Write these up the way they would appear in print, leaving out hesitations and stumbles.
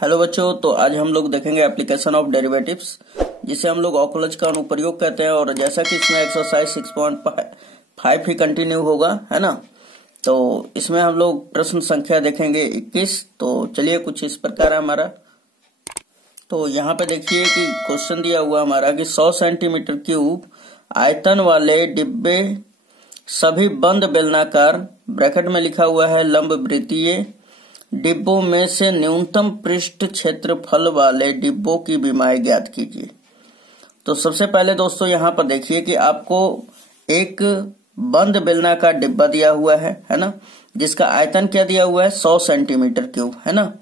Hello बच्चों, तो आज हम लोग देखेंगे एप्लीकेशन ऑफ डेरिवेटिव्स, जिसे हम लोग ऑकुलज का अनुप्रयोग कहते हैं। और जैसा कि इसमें एक्सरसाइज 6.5 ही कंटिन्यू होगा, है ना। तो इसमें हम लोग प्रश्न संख्या देखेंगे 21। तो चलिए, कुछ इस प्रकार है हमारा। तो यहाँ पे देखिए कि क्वेश्चन दिया हुआ हमारा कि 100 सेंटीमीटर क्यूब आयतन वाले डिब्बे सभी बंद बेलनाकार ब्रैकेट में लिखा हुआ है लंब वृत्तीय डिब्बों में से न्यूनतम पृष्ठ क्षेत्रफल वाले डिब्बों की विमाएँ ज्ञात कीजिए। तो सबसे पहले दोस्तों यहाँ पर देखिए कि आपको एक बंद बेलनाकार डिब्बा दिया हुआ है ना, जिसका आयतन क्या दिया हुआ है 100 सेंटीमीटर क्यूब, है ना।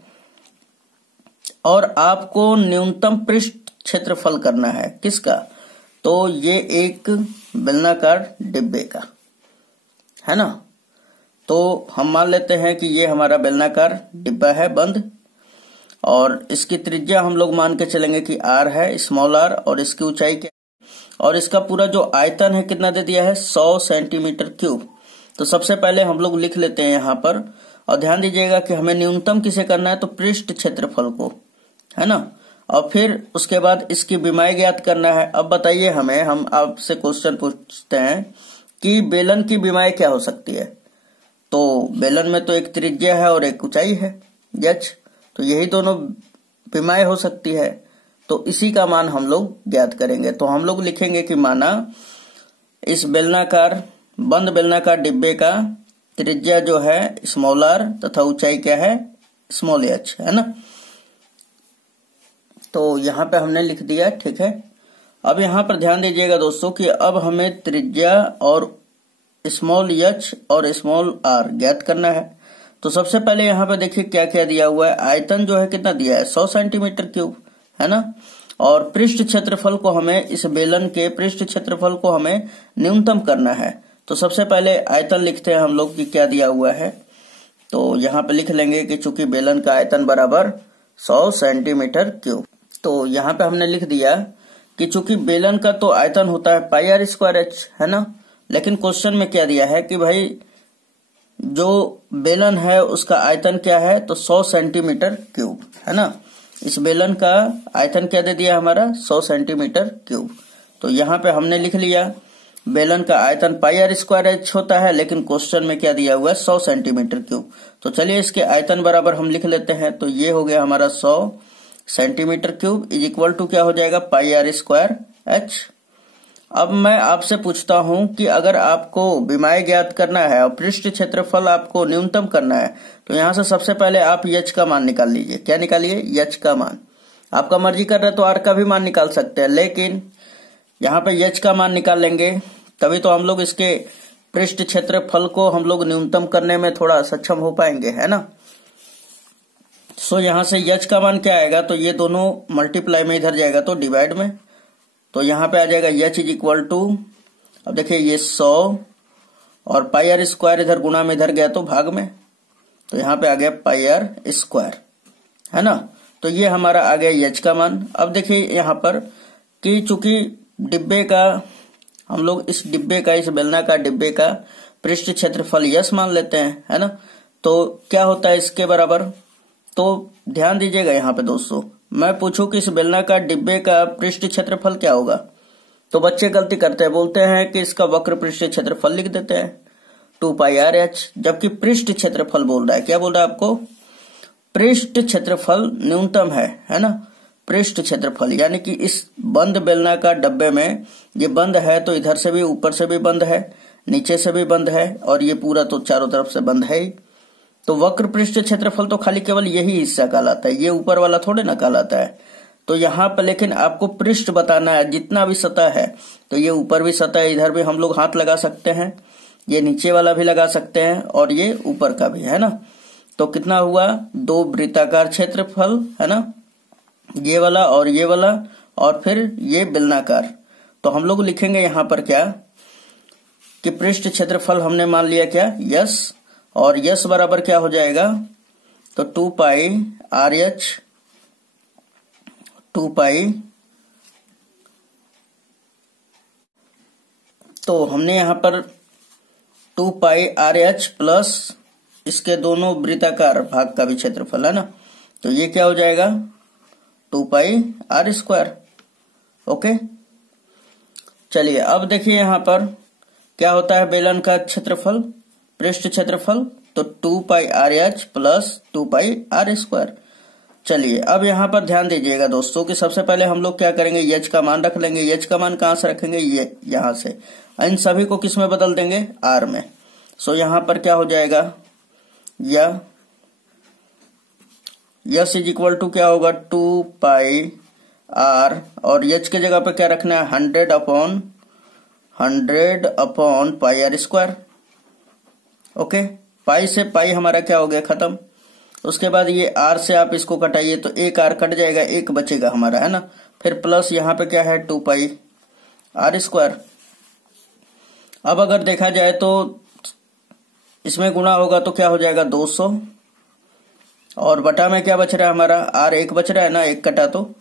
और आपको न्यूनतम पृष्ठ क्षेत्रफल करना है किसका, तो ये एक बेलनाकार डिब्बे का, है ना। तो हम मान लेते हैं कि ये हमारा बेलनाकार डिब्बा है बंद, और इसकी त्रिज्या हम लोग मान के चलेंगे कि r है, स्मॉल r, और इसकी ऊंचाई क्या, और इसका पूरा जो आयतन है कितना दे दिया है 100 सेंटीमीटर क्यूब। तो सबसे पहले हम लोग लिख लेते हैं यहाँ पर, और ध्यान दीजिएगा कि हमें न्यूनतम किसे करना है, तो पृष्ठ क्षेत्रफल को, है ना। और फिर उसके बाद इसकी विमाएँ ज्ञात करना है। अब बताइए हमें, हम आपसे क्वेश्चन पूछते हैं कि बेलन की विमाएँ क्या हो सकती है। तो बेलन में तो एक त्रिज्या है और एक ऊंचाई है h, तो यही दोनों विमाएँ हो सकती है। तो इसी का मान हम लोग ज्ञात करेंगे। तो हम लोग लिखेंगे कि माना इस बेलनाकार बंद बेलनाकार डिब्बे का त्रिज्या जो है स्मॉल r तथा ऊंचाई क्या है स्मॉल h, है ना। तो यहाँ पे हमने लिख दिया, ठीक है। अब यहाँ पर ध्यान दीजिएगा दोस्तों कि अब हमें त्रिज्या और स्मॉल h और स्मॉल r ज्ञात करना है। तो सबसे पहले यहाँ पे देखिए क्या क्या दिया हुआ है। आयतन जो है कितना दिया है 100 सेंटीमीटर क्यूब, है ना। और पृष्ठ क्षेत्रफल को हमें, इस बेलन के पृष्ठ क्षेत्रफल को हमें न्यूनतम करना है। तो सबसे पहले आयतन लिखते हैं हम लोग कि क्या दिया हुआ है। तो यहाँ पे लिख लेंगे कि चूंकि बेलन का आयतन बराबर 100 सेंटीमीटर क्यूब, तो यहाँ पे हमने लिख दिया कि चूंकि बेलन का तो आयतन होता है पाई r स्क्वायर h, है ना। लेकिन क्वेश्चन में क्या दिया है कि भाई जो बेलन है उसका आयतन क्या है, तो 100 सेंटीमीटर क्यूब, है ना। इस बेलन का आयतन क्या दे दिया हमारा 100 सेंटीमीटर क्यूब। तो यहाँ पे हमने लिख लिया बेलन का आयतन पाई r स्क्वायर h होता है, लेकिन क्वेश्चन में क्या दिया हुआ है 100 सेंटीमीटर क्यूब। तो चलिए इसके आयतन बराबर हम लिख लेते हैं। तो ये हो गया हमारा 100 centimetre cube is equal to क्या हो जाएगा पाई r स्क्वायर h। अब मैं आपसे पूछता हूं कि अगर आपको विमाएँ ज्ञात करना है और पृष्ठ क्षेत्रफल आपको न्यूनतम करना है, तो यहां से सबसे पहले आप h का मान निकाल लीजिए। क्या निकालिए, h का मान। आपका मर्जी कर रहा है तो r का भी मान निकाल सकते हैं, लेकिन यहाँ पे h का मान निकाल लेंगे तभी तो हम लोग इसके पृष्ठ क्षेत्रफल को हम लोग न्यूनतम करने में थोड़ा सक्षम हो पाएंगे, है ना। सो यहाँ से h का मान क्या आएगा, तो ये दोनों मल्टीप्लाई में इधर जाएगा तो डिवाइड में, तो यहाँ पे आ जाएगा h इज इक्वल टू, अब देखिए ये 100 और पाई r स्क्वायर इधर गुणा में इधर गया तो भाग में, तो यहाँ पे आ गया पाई r स्क्वायर, है ना। तो ये हमारा आ गया h का मान। अब देखिए यहाँ पर कि चूंकि डिब्बे का हम लोग इस डिब्बे का, इस बेलनाकार डिब्बे का पृष्ठ क्षेत्रफल s मान लेते हैं, है ना। तो क्या होता है इसके बराबर, तो ध्यान दीजिएगा यहाँ पे दोस्तों, मैं पूछूं कि इस बेलनाकार डिब्बे का पृष्ठ क्षेत्रफल क्या होगा, तो बच्चे गलती करते हैं, बोलते हैं कि इसका वक्र पृष्ठ क्षेत्रफल लिख देते हैं 2 पाई r h, जबकि पृष्ठ क्षेत्रफल बोल रहा है। क्या बोल रहा है आपको, पृष्ठ क्षेत्रफल न्यूनतम है ना। पृष्ठ क्षेत्रफल यानी कि इस बंद बेलनाकार डब्बे में ये बंद है, तो इधर से भी, ऊपर से भी बंद है, नीचे से भी बंद है, और ये पूरा तो चारों तरफ से बंद है ही। तो वक्र पृष्ठ क्षेत्रफल तो खाली केवल यही हिस्सा कहलाता है, ये ऊपर वाला थोड़े ना कहलाता है। तो यहाँ पर लेकिन आपको पृष्ठ बताना है, जितना भी सतह है, तो ये ऊपर भी सतह है, इधर भी हम लोग हाथ लगा सकते हैं, ये नीचे वाला भी लगा सकते हैं, और ये ऊपर का भी, है ना। तो कितना हुआ, 2 वृत्ताकार क्षेत्रफल, है ना, ये वाला और ये वाला, और फिर ये बेलनाकार। तो हम लोग लिखेंगे यहाँ पर क्या कि पृष्ठ क्षेत्रफल हमने मान लिया क्या यस, और यस बराबर क्या हो जाएगा, तो 2 पाई r h, 2 पाई, तो हमने यहाँ पर 2 पाई r h प्लस इसके दोनों वृत्ताकार भाग का भी क्षेत्रफल, है ना। तो ये क्या हो जाएगा 2 पाई आर स्क्वायर। ओके, चलिए अब देखिए यहां पर क्या होता है बेलन का क्षेत्रफल, पृष्ठ क्षेत्रफल, तो 2 pi R H plus 2 pi R square. चलिए अब यहां पर ध्यान दीजिएगा दोस्तों कि सबसे पहले हम लोग क्या करेंगे, एच का मान रख लेंगे। एच का मान कहां से रखेंगे, ये यहां से। इन सभी को किस में बदल देंगे, आर में। सो यहां पर क्या हो जाएगा, यस इज इक्वल टू क्या होगा 2 पाई आर, और एच के जगह पे क्या रखना है 100 upon pi R square. Okay, pi से पाई हमारा क्या हो गया खत्म। उसके बाद ये आर से आप इसको कटाइए तो एक आर कट जाएगा, एक बचेगा हमारा, है ना। फिर प्लस यहाँ पे क्या है 2 पाई आर स्क्वायर। अब अगर देखा जाए तो इसमें गुणा होगा तो क्या हो जाएगा 200, और बटा में क्या बच रहा है हमारा आर, एक बच रहा है ना, एक कटा तो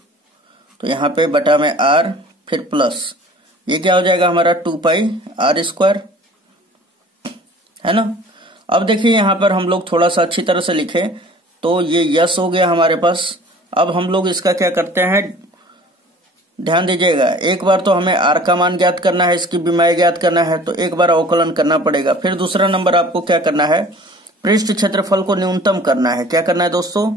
यहाँ पे बटा में आर, फिर प्लस ये क्या हो जाएगा हमारा 2 पाई आर स्क्वायर, है ना। अब देखिए यहां पर हम लोग थोड़ा सा अच्छी तरह से लिखें तो ये यस हो गया हमारे पास। अब हम लोग इसका क्या करते हैं, ध्यान दीजिएगा, एक बार तो हमें आर का मान ज्ञात करना है, इसकी विमाएं ज्ञात करना है, तो एक बार अवकलन करना पड़ेगा। फिर दूसरा नंबर आपको क्या करना है, पृष्ठ क्षेत्रफल को न्यूनतम करना है। क्या करना है दोस्तों,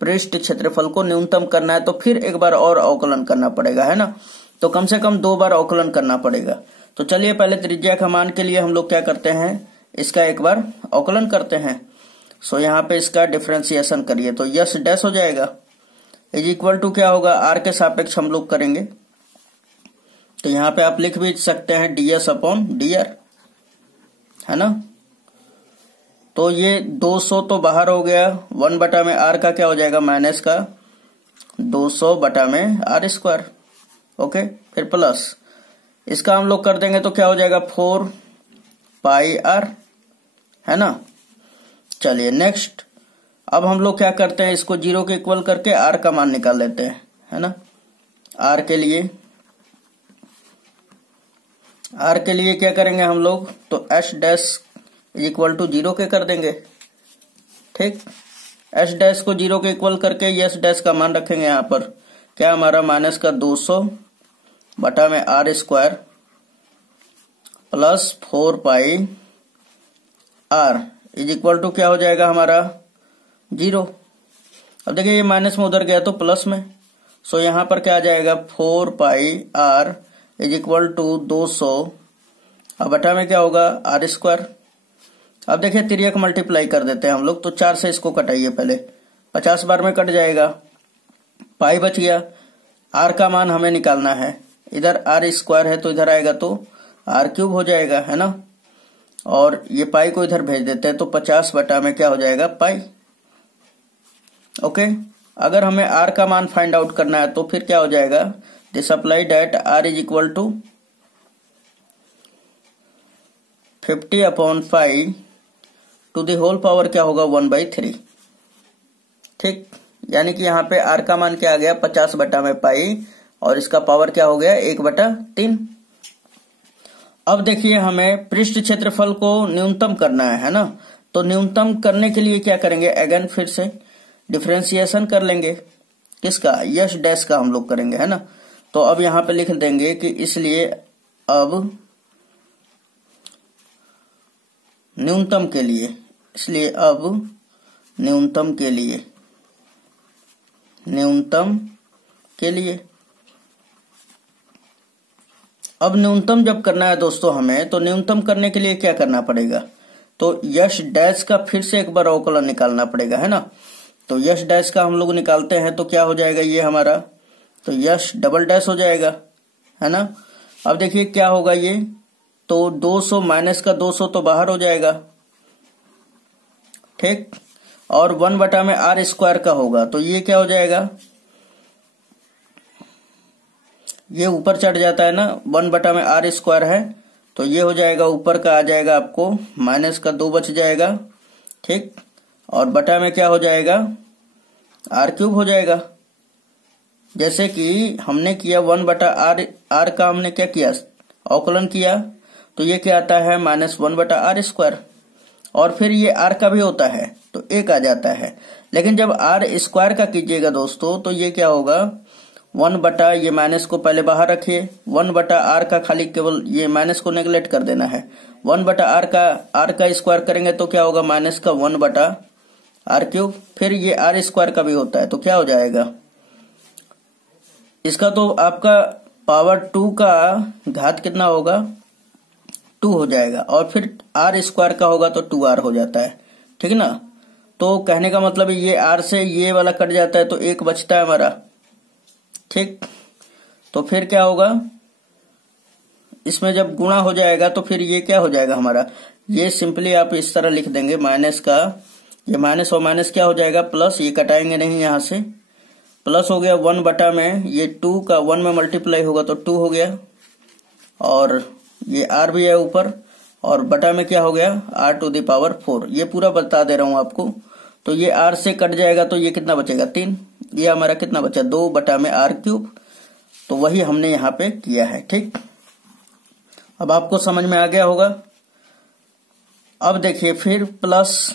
पृष्ठ क्षेत्रफल को न्यूनतम करना है, तो फिर एक बार और अवकलन करना पड़ेगा, है ना। तो कम से कम 2 बार अवकलन करना पड़ेगा। तो चलिए पहले त्रिज्या का मान के लिए हम लोग क्या करते हैं, इसका एक बार अवकलन करते हैं। सो यहाँ पे इसका डिफरेंशिएशन करिए तो यस डैश हो जाएगा इज इक्वल टू क्या होगा, आर के सापेक्ष हम लोग करेंगे तो यहाँ पे आप लिख भी सकते हैं ds अपॉन dr, है ना। तो ये 200 तो बाहर हो गया, 1 बटा में आर का क्या हो जाएगा माइनस का 200 बटा में आर स्क्वायर। ओके, फिर प्लस इसका हम लोग कर देंगे तो क्या हो जाएगा 4 पाई आर, है ना। चलिए नेक्स्ट, अब हम लोग क्या करते हैं, इसको 0 के इक्वल करके आर का मान निकाल लेते हैं, है ना। आर के लिए क्या करेंगे हम लोग, तो H dash is equal to 0 के कर देंगे, ठीक। एच डैश को 0 के इक्वल करके एस डैश का मान रखेंगे यहाँ पर क्या हमारा माइनस का 200 बटा में R square plus 4 pi R is equal to क्या हो जाएगा हमारा 0। अब देखिए ये माइनस में उधर गया तो प्लस में, सो यहां पर क्या आ जाएगा 4 pi R is equal to 200, अब बटा में क्या होगा आर स्क्वायर। अब देखिए तिर्यक मल्टीप्लाई कर देते हैं हम लोग, तो 4 से इसको कटाइए, पहले 50 बार में कट जाएगा, पाई बच गया। आर का मान हमें निकालना है, इधर आर स्क्वायर है तो इधर आएगा तो आर क्यूब हो जाएगा, है ना। और ये पाई को इधर भेज देते हैं तो 50 बटा में क्या हो जाएगा पाई। ओके, अगर हमें आर का मान फाइंड आउट करना है तो फिर क्या हो जाएगा, this implies that R is equal to 50 upon 5 to the whole power क्या होगा 1/3, ठीक। यानी कि यहाँ पे आर का मान क्या आ गया 50 बटा में पाई, और इसका पावर क्या हो गया 1/3। अब देखिए हमें पृष्ठ क्षेत्रफल को न्यूनतम करना है ना। तो न्यूनतम करने के लिए क्या करेंगे, अगेन फिर से डिफरेंशिएशन कर लेंगे, किसका, यस डैश का हम लोग करेंगे, है ना। तो अब यहां पे लिख देंगे कि इसलिए अब न्यूनतम के लिए, अब न्यूनतम जब करना है दोस्तों हमें, तो न्यूनतम करने के लिए क्या करना पड़ेगा, तो यश डैश का फिर से एक बार अवकलन निकालना पड़ेगा, है ना। तो यश डैश का हम लोग निकालते हैं तो क्या हो जाएगा ये हमारा, तो यश डबल डैश हो जाएगा, है ना। अब देखिए क्या होगा ये, तो 200 माइनस का 200 तो बाहर हो जाएगा, ठीक। और 1 बटा में आर स्क्वायर का होगा तो ये क्या हो जाएगा, ये ऊपर चढ़ जाता है ना, 1 बटा में आर स्क्वायर है तो ये हो जाएगा ऊपर का आ जाएगा आपको माइनस का 2 बच जाएगा, ठीक। और बटा में क्या हो जाएगा आर क्यूब हो जाएगा। जैसे कि हमने किया 1 बटा आर का हमने क्या किया अवकलन किया, तो ये क्या आता है -1 बटा आर स्क्वायर, और फिर ये आर का भी होता है तो 1 आ जाता है। लेकिन जब आर स्क्वायर का कीजिएगा दोस्तों तो ये क्या होगा, 1 बटा ये माइनस को पहले बाहर रखिए, 1 बटा आर का खाली केवल ये माइनस को नेगलेक्ट कर देना है। 1 बटा आर का स्क्वायर करेंगे तो क्या होगा, माइनस का 1 बटा आर क्यूब। फिर ये आर स्क्वायर का भी होता है तो क्या हो जाएगा, इसका तो आपका पावर 2 का घात कितना होगा, 2 हो जाएगा। और फिर आर स्क्वायर का होगा तो 2r हो जाता है, ठीक ना। तो कहने का मतलब ये r से ये वाला कट जाता है तो 1 बचता है हमारा, ठीक। तो फिर क्या होगा, इसमें जब गुणा हो जाएगा तो फिर ये क्या हो जाएगा हमारा, ये सिंपली आप इस तरह लिख देंगे, माइनस का ये माइनस और माइनस क्या हो जाएगा प्लस, ये कटाएंगे नहीं यहां से, प्लस हो गया 1 बटा में ये 2 का 1 में मल्टीप्लाई होगा तो 2 हो गया, और ये r भी है ऊपर, और बटा में क्या हो गया r टू द पावर 4। ये पूरा बता दे रहा हूं आपको। तो ये r से कट जाएगा तो ये कितना बचेगा 3, ये हमारा कितना बचा 2 बटा में r क्यूब। तो वही हमने यहाँ पे किया है, ठीक। अब आपको समझ में आ गया होगा। अब देखिए फिर प्लस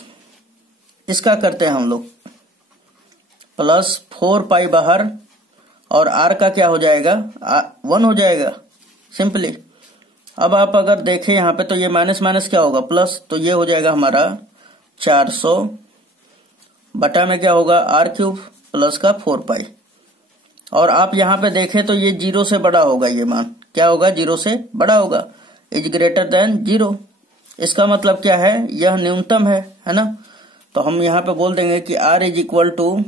इसका करते हैं हम लोग, प्लस 4 पाई बाहर, और r का क्या हो जाएगा 1 हो जाएगा सिंपली। अब आप अगर देखें यहाँ पे तो ये माइनस माइनस क्या होगा प्लस, तो ये हो जाएगा हमारा 400 बटा में क्या होगा r क्यूब प्लस का 4 पाई। और आप यहाँ पे देखें तो ये 0 से बड़ा होगा, ये मान क्या होगा 0 से बड़ा होगा, इज ग्रेटर देन 0। इसका मतलब क्या है, यह न्यूनतम है ना। तो हम यहाँ पे बोल देंगे कि r इज इक्वल टू,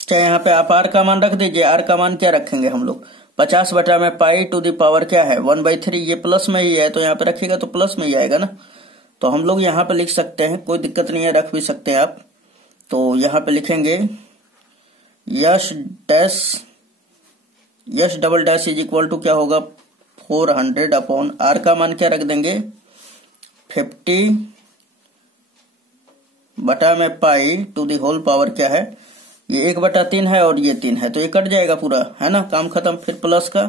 चाहे यहाँ पे आप r का मान रख दीजिए, r का मान क्या रखेंगे हम लोग 50 बटा में पाई टू द पावर क्या है 1/3। ये प्लस में ही है तो यहाँ पे रखिएगा तो प्लस में ही आएगा ना। तो हम लोग यहाँ पे लिख सकते हैं, कोई दिक्कत नहीं है, रख भी सकते हैं आप। तो यहाँ पे लिखेंगे यश double dash is equal to क्या होगा 400 अपॉन r का मान क्या रख देंगे 50 बटा में पाई टू दी होल पावर क्या है, ये 1/3 है और ये 3 है तो ये कट जाएगा पूरा, है ना, काम खत्म। फिर प्लस का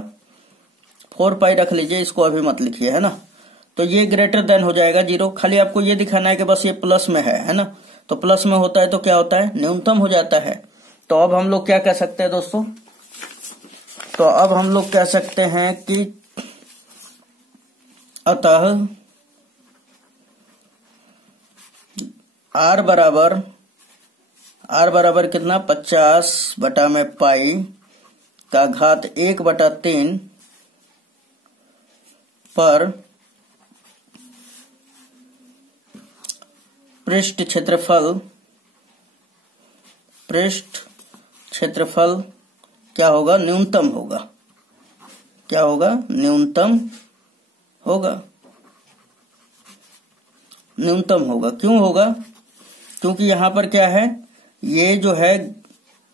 4 पाई रख लीजिए, इसको अभी मत लिखिए, है ना। तो ये ग्रेटर देन हो जाएगा 0। खाली आपको ये दिखाना है कि बस ये प्लस में है ना। तो प्लस में होता है तो क्या होता है, न्यूनतम हो जाता है। तो अब हम लोग क्या कह सकते हैं दोस्तों, तो अब हम लोग कह सकते हैं कि अतः r बराबर कितना 50 बटा में पाई का घात 1/3 पर पृष्ठ क्षेत्रफल क्या होगा, न्यूनतम होगा। क्या होगा, न्यूनतम होगा। न्यूनतम होगा, क्यों होगा, क्योंकि यहां पर क्या है, ये जो है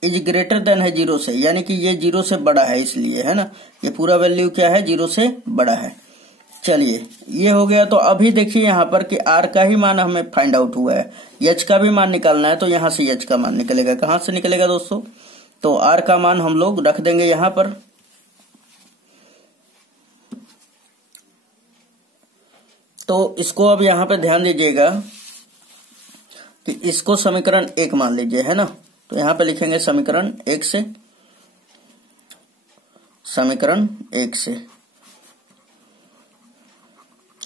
इज ग्रेटर देन है 0 से, यानी कि ये 0 से बड़ा है, इसलिए, है ना। ये पूरा वैल्यू क्या है 0 से बड़ा है। चलिए ये हो गया। तो अभी देखिए यहाँ पर कि r का ही मान हमें फाइंड आउट हुआ है, h का भी मान निकालना है। तो यहां से h का मान निकलेगा, कहां से निकलेगा दोस्तों, तो r का मान हम लोग रख देंगे यहां पर। तो इसको अब यहां पे ध्यान दीजिएगा कि इसको समीकरण 1 मान लीजिए, है ना। तो यहां पे लिखेंगे समीकरण 1 से, समीकरण 1 से।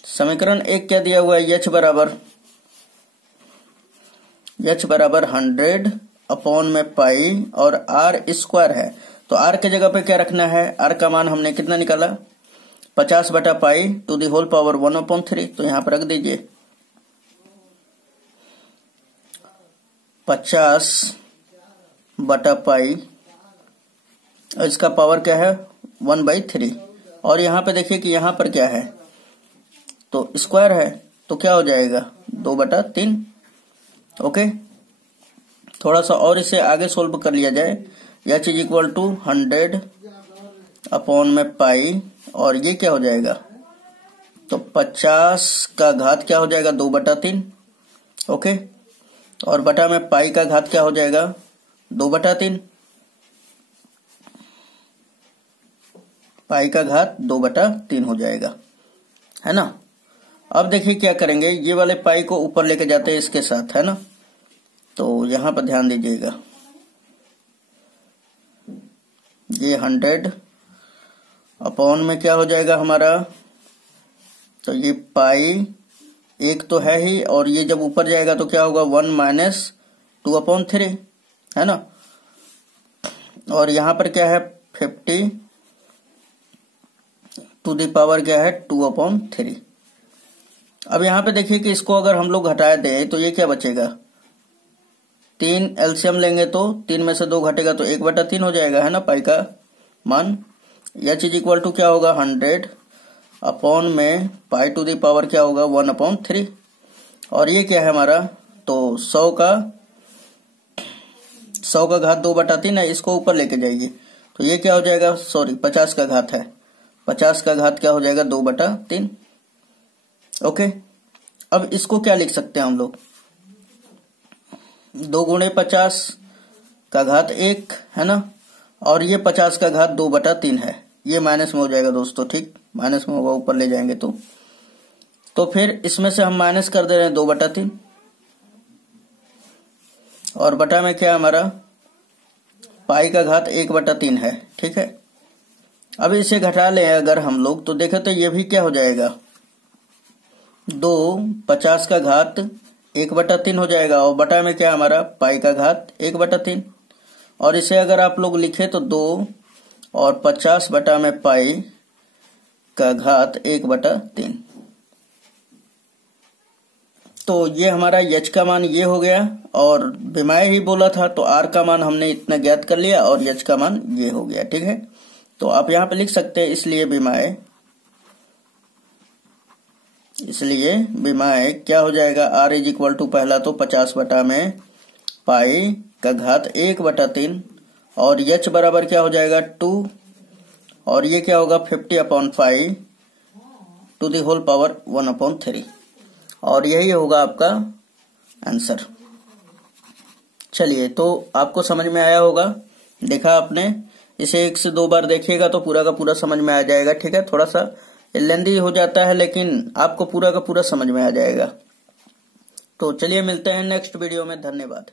समीकरण 1 क्या दिया हुआ है, h बराबर 100 अपॉन में पाई और r स्क्वायर है। तो r के जगह पे क्या रखना है, r का मान हमने कितना निकाला 50 बटा पाई टू दी होल पावर 1/3। तो यहां पर रख दीजिए 50 बटा पाई, और इसका पावर क्या है 1/3। और यहां पे देखिए कि यहां पर क्या है, तो स्क्वायर है, तो क्या हो जाएगा 2/3। ओके, थोड़ा सा और इसे आगे सोल्व कर लिया जाए। h is equal to 100 upon में पाई, और ये क्या हो जाएगा, तो 50 का घात क्या हो जाएगा 2/3। ओके, और बटा में पाई का घात क्या हो जाएगा 2/3, पाई का घात 2/3 हो जाएगा, है ना। अब देखिए क्या करेंगे, ये वाले पाई को ऊपर लेके जाते हैं इसके साथ, है ना। तो यहां पर ध्यान दीजिएगा, ये 100 अपॉन में क्या हो जाएगा हमारा, तो ये पाई एक तो है ही, और ये जब ऊपर जाएगा तो क्या होगा 1 माइनस 2/3, है ना। और यहां पर क्या है 50 टू द पावर क्या है 2/3। अब यहां पे देखिए कि इसको अगर हम लोग घटा दें तो ये क्या बचेगा, 3 एलसीएम लेंगे तो 3 में से 2 घटेगा तो 1/3 हो जाएगा, है ना पाई का मान। h इज इक्वल टू क्या होगा 100 अपॉन में पाई टू द पावर क्या होगा 1/3। और ये क्या है हमारा, तो 100 का घात 2/3 है, इसको ऊपर लेके जाइए तो ये क्या हो जाएगा, सॉरी 50 का घात है, 50 का घात क्या हो जाएगा 2/3। ओके, अब इसको क्या लिख सकते हैं हम लोग, 2 गुणे 50 का घात 1, है ना, और ये 50 का घात 2/3 है, ये माइनस में हो जाएगा दोस्तों, ठीक, माइनस में होगा ऊपर ले जाएंगे तो फिर इसमें से हम माइनस कर दे रहे हैं 2/3, और बटा में क्या हमारा पाई का घात 1/3 है, ठीक है। अब इसे घटा लें अगर हम लोग तो देखें तो ये भी क्या हो जाएगा 2 50 का घात 1/3 हो जाएगा, और बटा में क्या हमारा पाई का घात 1/3। और इसे अगर आप लोग लिखे तो 2 और 50 बटा में पाई का घात 1/3। तो ये हमारा h का मान ये हो गया, और विमाय ही बोला था तो r का मान हमने इतना ज्ञात कर लिया, और h का मान ये हो गया, ठीक है। तो आप यहां पे लिख सकते हैं, इसलिए विमाय क्या हो जाएगा, r इज इक्वल टू पहला तो 50 बटा में पाई का घात 1/3, और h बराबर क्या हो जाएगा 2, और ये क्या होगा 50/5 टू द होल पावर 1/3, और यही होगा आपका आंसर। चलिए, तो आपको समझ में आया होगा, देखा आपने, इसे 1 से 2 बार देखिएगा तो पूरा का पूरा समझ में आ जाएगा, ठीक है। थोड़ा सा लेंदी हो जाता है लेकिन आपको पूरा का पूरा समझ में आ जाएगा। तो चलिए मिलते हैं नेक्स्ट वीडियो में, धन्यवाद।